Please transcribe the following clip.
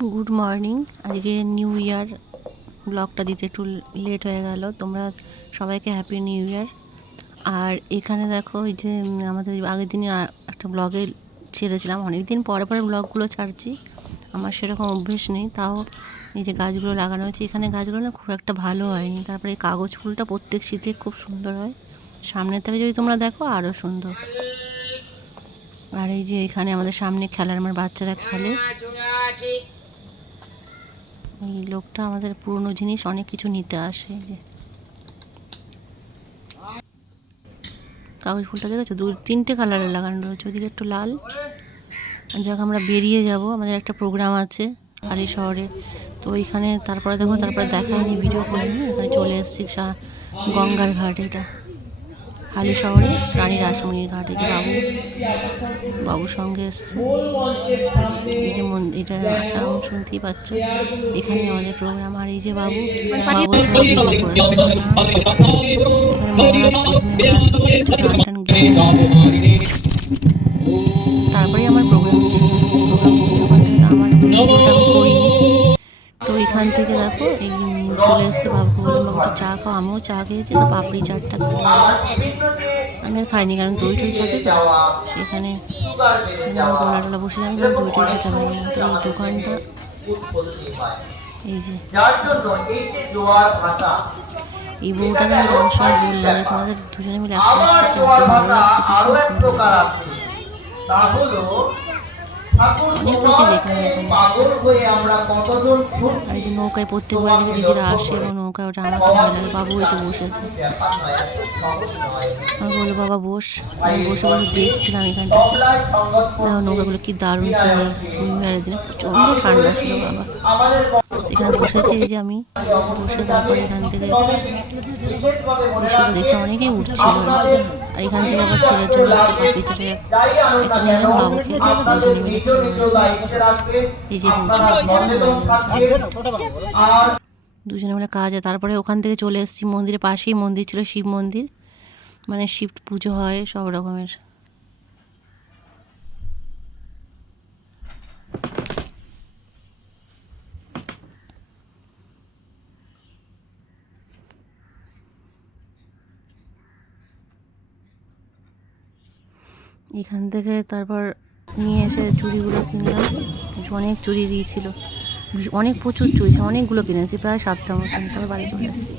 Good morning. আজকে new year ব্লগটা দিতে একটু লেট হয়ে গেল। তোমরা সবাইকে হ্যাপি নিউ ইয়ার। আর এখানে দেখো এই যে আমাদের আগের দিনে একটা ব্লগে ছেড়েছিলাম, অনেক দিন পরে পরে ব্লগগুলো ছাড়ছি, আমার সেরকম অভ্যেস নেই। তাও এই যে গাছগুলো লাগানো হয়েছে, এখানে গাছগুলো না খুব একটা ভালো হয়নি। তারপরে এই কাগজ ফুলটা প্রত্যেক শীতে খুব সুন্দর হয়, সামনের থেকে যদি তোমরা দেখো আরও সুন্দর। আর এই যে এখানে আমাদের সামনে খেলার, আমার বাচ্চারা খেলে। এই লোকটা আমাদের পুরনো জিনিস অনেক কিছু নিতে আসে। যে কাগজ ফুলটা দেখেছো, 2-3টে কালারের লাগানো রয়েছে, ওদিকে একটু লাল। যাক, আমরা বেরিয়ে যাব, আমাদের একটা প্রোগ্রাম আছে হালি শহরে। তো ওইখানে তারপরে দেখো, তারপরে দেখায়নি, ভিডিও করিনি। এখানে চলে এসেছি গঙ্গার ঘাট। এটা হালি শহরে রানী রাসমণির ঘাট। এই যে বাবুর সঙ্গে এসছে। এই যে এটা সাউন্ড শুনতেই পাচ্ছ, এখানে আমাদের প্রোগ্রাম। আর এই যে বাবু এখানে মহারাজ প্রথমে গান তারপরে আমার প্রোগ্রাম ছিল। প্রোগ্রাম থেকে ওখান থেকে আমার ভিডিওটা আমি করিনি। তো এখান থেকে দেখো এই চলে এসছে। বাবুকে বললাম, বাবু একটু চা খাও। আমিও চা খেয়েছি, তো পাপড়ি চাটটা আমি আর খাইনি, কারণ দই টই থাকে তো সেখানে গলা টলা বসে যাবে, দই টই খেতে পারি না। তো এই দোকানটা, এই যে এই বউটাকে আমি যাওয়ার সময় বললাম যে তোমাদের দুজনে মিলে একটা করতে ভালো লাগছে, ভীষণ সুন্দর লাগছে। অনেক লোকই দেখলাম এখানে। আর এই যে নৌকায় প্রত্যেকবার থেকে দিদিরা আসে এবং নৌকায় ওটা আমার খুব ভালো লাগে। বাবু ওই যে বসেছে, আমি বললো বাবা বস। আমি বসে বসে দেখছিলাম এখানটা। দেখো নৌকাগুলো কি দারুণ ছিল। নিউ ইয়ারের দিনে প্রচণ্ড ঠান্ডা ছিল বাবা। এখানে বসেছে, এই যে আমি বসে, তারপরে এখান থেকে দৃশ্যটা দেখছি, অনেকেই উঠছিল। আর এখান থেকে আবার ছেলের জন্য একটা পাপড়ি চাটের একটা নিয়ে এলাম, বাবুকে দুজনে মিলে। এই যে দুজনে মিলে কাজ। তারপরে ওখান থেকে চলে এসেছি মন্দিরের পাশেই মন্দির ছিল, শিব মন্দির, মানে শিব পুজো হয় সব রকমের। এখান থেকে তারপর নিয়ে এসে চুড়িগুলো কিনলাম। অনেক চুড়ি দিয়েছিল, অনেক প্রচুর চুড়ি, অনেকগুলো কিনেছি, প্রায় 7টা মতন। তারপর বাড়ি চলে আসছি।